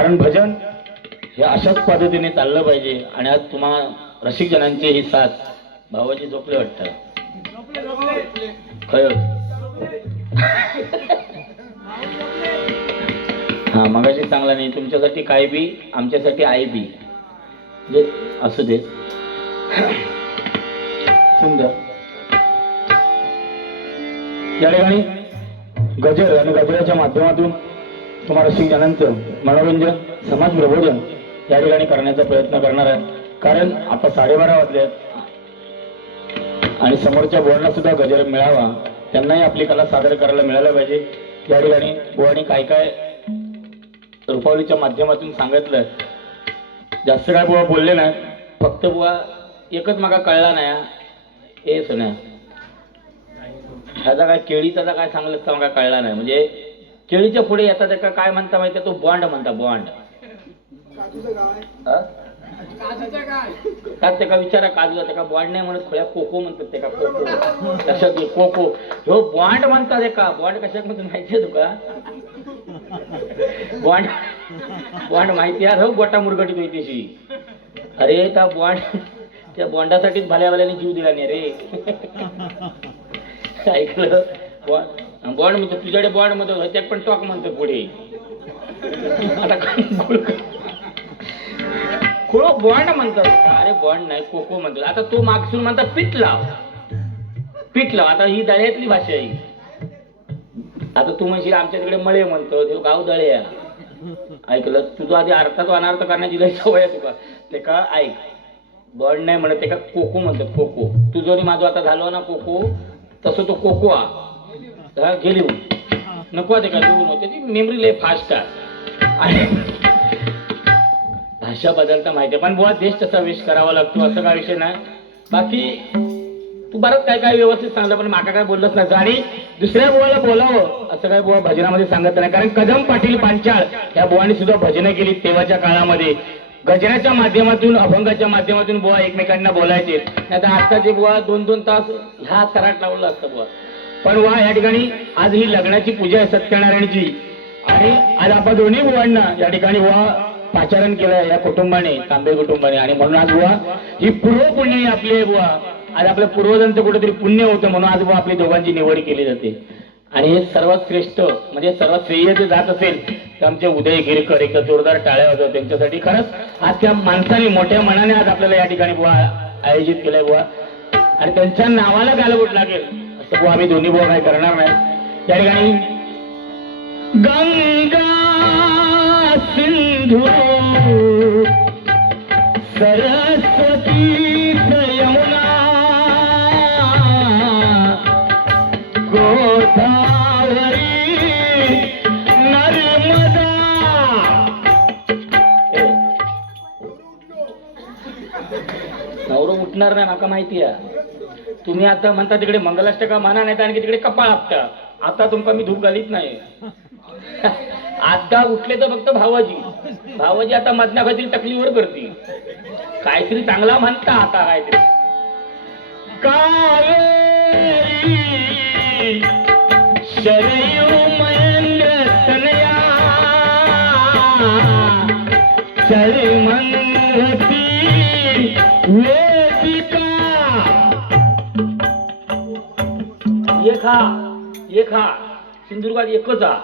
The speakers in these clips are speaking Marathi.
कारण भजन हे अशाच पद्धतीने चाललं पाहिजे आणि आज तुम्हा रसिकजनांची ही साथ भावाची झोपले वाटतात खय हा मगाशी चांगला नाही. तुमच्यासाठी काय बी आमच्यासाठी आय बी. म्हणजे असू दे. सुंदर. या ठिकाणी गजर आणि गजराच्या माध्यमातून तुम्हाला रसिक मनोरंजन समाज प्रबोधन या ठिकाणी करण्याचा प्रयत्न करणार आहे कारण आता साडेबारा वाजले आणि समोरच्या बोर्डला सुद्धा गजर मिळावा. त्यांनाही आपली कला सादर करायला मिळायला पाहिजे. या ठिकाणी बुवानी काय काय रुपावलीच्या माध्यमातून सांगितलं जास्त काय बुवा बोलले नाही फक्त बुवा एकच मागा कळला नाही हे. सुन्या. ह्याचा काय केळीचा काय सांगलं तर मला कळला नाही. म्हणजे केळीच्या पुढे येतात त्याका काय म्हणता माहिती तो बॉन्ड म्हणता बॉन्ड. त्यात त्याका विचारा काजूचा त्याका बॉन्ड नाही म्हणत खोया कोको म्हणतात त्याका कोको घे कोको ह्यो बॉन्ड म्हणतात एका. बॉन्ड कशाक म्हणतात माहितीये तुका? बॉन्ड बॉन्ड माहिती आहे. हो गोटा मुरगटीत होती अरे त्या बॉन्ड त्या बॉन्डासाठीच भल्या भल्याने जीव दिला नाही रे. ऐकलं? बॉन्ड बॉन्ड म्हणतो तुझ्याकडे बॉन्ड म्हणतो त्यात पण टॉक म्हणतो पुढे. आता काय खो बॉन्ड म्हणतात. अरे बॉन्ड नाही कोको म्हणतो आता तो मागसून म्हणता पीठ लाव. पीठ लाव. आता ही दळ्यातली भाषा आहे आता तू म्हणशील आमच्या तिकडे मळे म्हणतो. ते गाव दळे ऐकलं? तुझं आधी अर्थात अनार्थ करण्याची लय सवय आहे तुका ते का? ऐक. बॉन्ड नाही म्हणत ते का? कोको म्हणतात कोको तुझं माझं आता झालो ना कोको तसं तो कोको आहे हा, गेली हो. नको ते का लिहून होते ती. मेमरी लय फास्ट आहे भाषा बदलता माहिती आहे. पण बुवा देश तसा विश करावा लागतो असं काय विषय नाही. बाकी तू बरंच काय काय व्यवस्थित सांगलं पण माका काय बोललंच नाही. आणि दुसऱ्या बुवाला बोलावं असं काय बुवा भजनामध्ये सांगत नाही. कारण कदम पाटील पांचाळ या बुवानी सुद्धा भजनं केली तेव्हाच्या काळामध्ये. गजराच्या माध्यमातून अभंगाच्या माध्यमातून बुवा एकमेकांना बोलायचे. नाही तर आत्ताचे बुवा दोन दोन तास ह्या सराट लावलं असतं बुवा. पण वा या ठिकाणी आज ही लग्नाची पूजा आहे सत्यनारायणची. आणि आज आपण दोन्ही बुवांना या ठिकाणी बुवा पाचारण केलं या कुटुंबाने तांबे कुटुंबाने. आणि म्हणून आज बुवा ही पूर्व पुण्य आपली आहे बुवा. आज आपल्या पूर्वजांचं कुठेतरी पुण्य होतं म्हणून आज बुवा आपली दोघांची निवड केली जाते. आणि हे सर्वात श्रेष्ठ म्हणजे सर्वात श्रेय जे जात असेल तर आमचे उदय गिरकर एक जोरदार टाळ्या होत्या त्यांच्यासाठी खरंच आज त्या माणसाने मोठ्या मनाने आज आपल्याला या ठिकाणी बुवा आयोजित केलंय बुवा. आणि त्यांच्या नावाला गालबोट लागेल. बुवा आम्ही दोन्ही बुवा काय करणार नाही त्या ठिकाणी गंगा सिंधू सरस्वती नवरो उठणार नाही माका माहिती आहे. तुम्ही आता म्हणता तिकडे मंगलाष्टका म्हणा नाही आणखी तिकडे कपाळ आपता आता तुमका मी धूप घालीत नाही. आता उठले तर फक्त भावाजी. भावाजी आता मधल्या टकलीवर करते काहीतरी चांगला म्हणता आता काहीतरी. कावेरी शरयू महेंद्र वेदिका. एक हा एक हा सिंधुदुर्गात एकच हा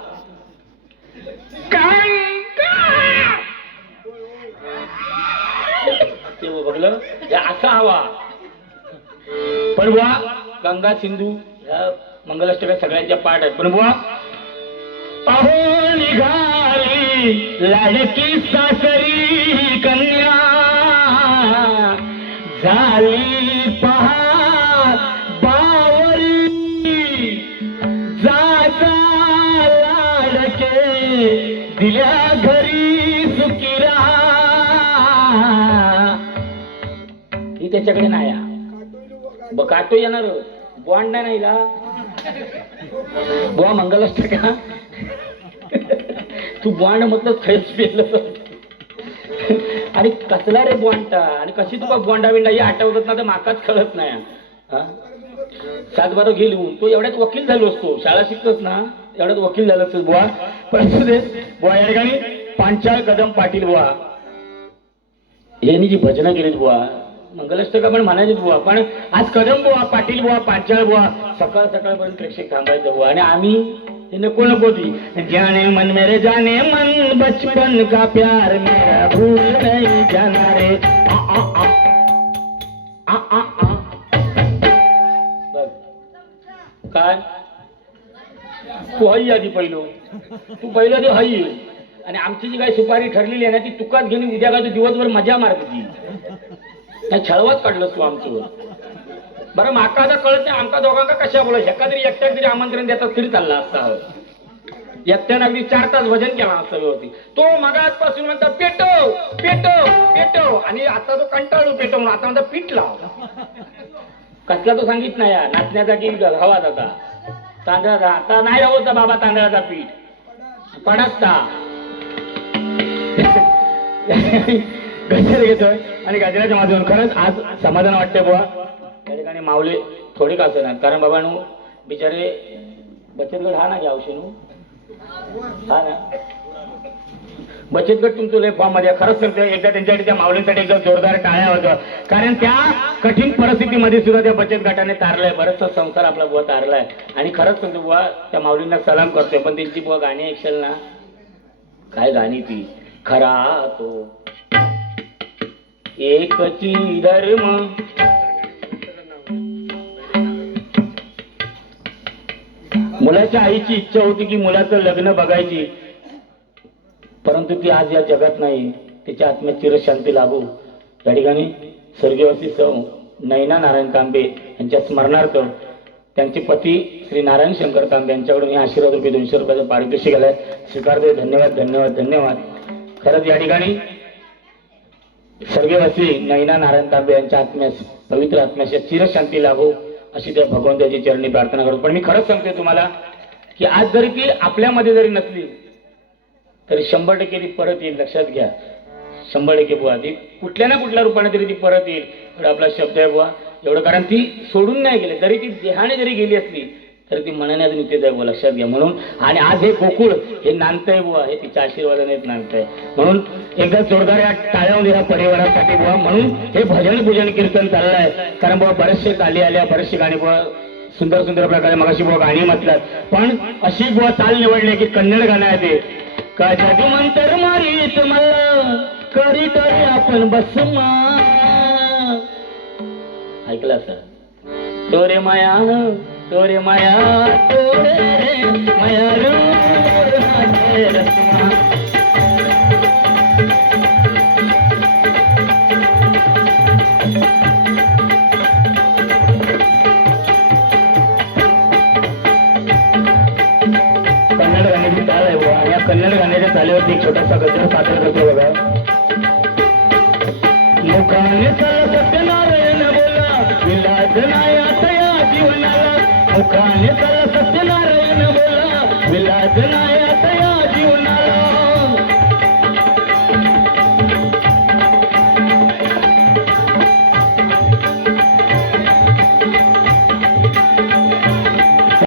ते बघलं असा हवा. पण बुवा गंगा सिंधू ह्या मंगलाष्टका सगळ्यांच्या पाठ आहेत. पण बुवा अहो निघाली लाडकी सासरी कन्या. झाली पहा त्याच्याकडे नाही या काटो येणार. बॉन्ड नाही का बुवा मंगल असत का? तू बॉन्ड म्हटलं खरंच पेरलं आणि कसला रे बॉन्डा आणि कशी तुका बॉन्डा बिंडा ही आठवत ना तर माकाच कळत नाही. सात बारो घेऊन तो एवढ्यात वकील झालो असतो. शाळा शिकतोस ना? एवढ्यात वकील झाला असतो बुवा. पण दे. बुवा या ठिकाणी पांचाळ कदम पाटील बुवा. यांनी जी भजनं केलीत बुवा मंगलष्टक पण म्हणायचे बुवा पण आज कदम बुवा पाटील बुवा पांचाळ बुवा सकाळ सकाळपर्यंत प्रेक्षक थांबायचं बुवा. आणि आम्ही नको नको ती. जाने मन मेरे जाने मन बचपन का प्यार मेरा भूल नहीं जाना रे. आ, आ, आ. आ, आ, आ. बघ. काय? तू हई आधी पहिलो. तू पहिलं ते हई. आणि आमची जी काही सुपारी ठरलेली आहे ना ती तुकात घेऊन उद्या काय तू दिवसभर मजा मारत होती. काय छळवत काढलं तू आमचं. बरं माका आता कळत नाही आमका दोघांका कशा बोलायचं? एका तरी एकट्याक तरी आमंत्रण देतात तरी चालला असता. एकट्यानं अगदी चार तास भजन केला असता व्यवस्थित. तो मगाचपासून म्हणता पेटो पेटो पेटो आणि आता तो कंटाळू पेटो म्हणून आता म्हणता पीठ लाव. कसला तो सांगित नाही यार नाचण्याचा की हवा आता तांदळाचा आता नाही होता बाबा तांदळाचा पीठ. पडसता गजर घेतोय आणि गजराच्या माध्यमातून खरंच आज समाधान वाटतंय बुवा. त्या ठिकाणी माऊली थोडी का असणार कारण बाबांनो बिचारे बचत गट हा ना घ्या औषधू हा ना. बचत गट तुमचं लय फॉर्ममध्ये खरंच सांगतो एकदा त्यांच्यासाठी त्या माऊलींसाठी एकदा जोरदार टाळ्या होतं कारण त्या कठीण परिस्थितीमध्ये सुद्धा त्या बचत गटाने तारलाय. बरचसा संसार आपला बुवा तारलाय. आणि खरंच सांगतो बुवा त्या माऊलींना सलाम करतोय. पण त्यांची बुवा गाणी ऐकशाल ना? काय गाणी ती? खरा तो एकची धर्म. मुलाच्या आईची इच्छा होती की मुलाचं लग्न बघायची. परंतु ती आज या जगात नाही. तिच्या आत्म्यात चिरशांती लागू. या ठिकाणी स्वर्गीयवासी सौ नैना नारायण तांबे यांच्या स्मरणार्थ त्यांचे पती श्री नारायण शंकर तांबे यांच्याकडून हे आशीर्वाद रुपये दोनशे रुपयाचं पारितोषिक आलंय. स्वीकारते धन्यवाद धन्यवाद धन्यवाद. खरंच या ठिकाणी स्वर्गीयवासी नैना नारायण तांबे यांच्या आत्म्यास पवित्र आत्म्यास चिरशांती लाभो अशी त्या भगवंताची चरणी प्रार्थना करू. पण मी खरंच सांगते तुम्हाला की आज जरी ती आपल्यामध्ये जरी नसली तरी शंभर टक्के ती परत येईल. लक्षात घ्या. शंभर टक्के बुवा. ती कुठल्या ना कुठल्या रूपाने तरी ती परत येईल. आपला शब्द आहे बुवा. एवढं कारण ती सोडून नाही गेली. तरी ती देहाने जरी गेली असली तर ती मनाने नित्य आहे बुवा लक्षात घ्या. म्हणून आणि आज हे गोकुळ हे नांदतंय बुवा हे तिच्या आशीर्वादानेच नांदतंय. म्हणून एकदा जोरदार या टाळ्यामध्ये ह्या परिवारासाठी बुवा म्हणून हे भजन पूजन कीर्तन चाललंय. कारण बुवा बरेचसे गाली आल्या बरेचसे गाणी बुवा सुंदर सुंदर प्रकारे मगाशी बुवा गाणी म्हटल्यात. पण अशी बुवा चाल निवडली की कन्नड गाणं आहे ते. का मंतर मारीत मला करी तरी आपण बसमा. ऐकला सर तो रे माया तोरे माया तोरे माया कन्नड गाण्याची चाल आहे या कन्नड गाण्याच्या चालीवरती एक छोटासा गजर सादर करतो बघा. मुखाने सत्यनारायण बोला विलास नाय